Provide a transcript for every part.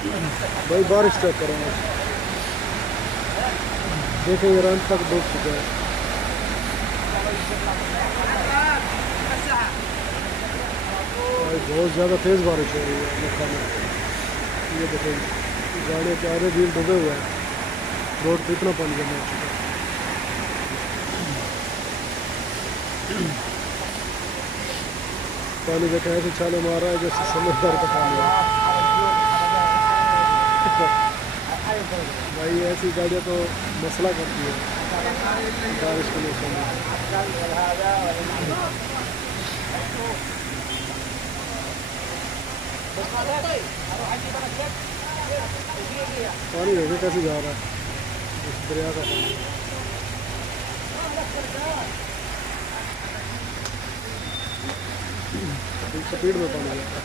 भाई बारिश चेक करो, देखें ये रन तक डूब चुका है। भाई बहुत ज़्यादा तेज़ बारिश हो रही है मक्का में। ये देखें गाड़ियों के आधे व्हील डूबे हुए हैं, रोड पे इतना पानी जमा हो चुका है। पानी देखें ऐसे छाले मार रहा है जैसे समंदर का पानी है। भाई ऐसी गाड़ियाँ तो मसला करती है बारिश के मौसम में। पानी देखे कैसे जा रहा है, इस दरिया का पानी। स्पीड में पानी जाता है।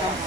5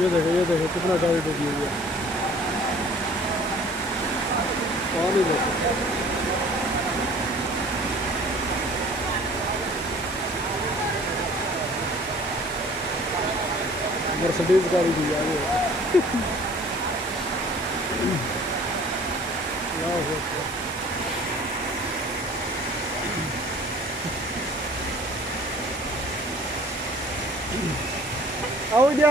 ये देखे कितना गाड़ी डूबी हुई है। पानी देखो, मर्सिडीज गाड़ी भी जा रही है। आओ क्या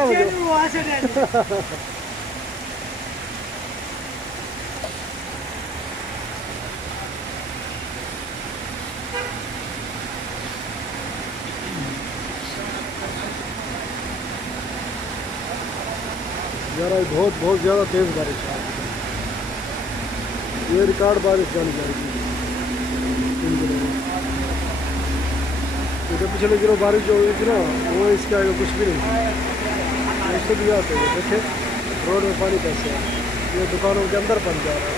यार बहुत ज़्यादा तेज़ बारिश है। ये रिकॉर्ड बारिश जानी जाएगी इन दिनों में। क्योंकि पिछले दिनों बारिश जो हुई थी ना, वो इसके आगे कुछ भी नहीं, इससे भी आते हैं। देखे रोड में पानी कैसे है, ये दुकानों के अंदर पानी जा रहा है।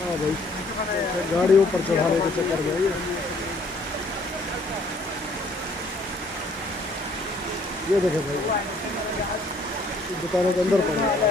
हाँ भाई गाड़ी ऊपर चढ़ाने के चक्कर में ये देखे भाई दुकानों के अंदर पड़ा है।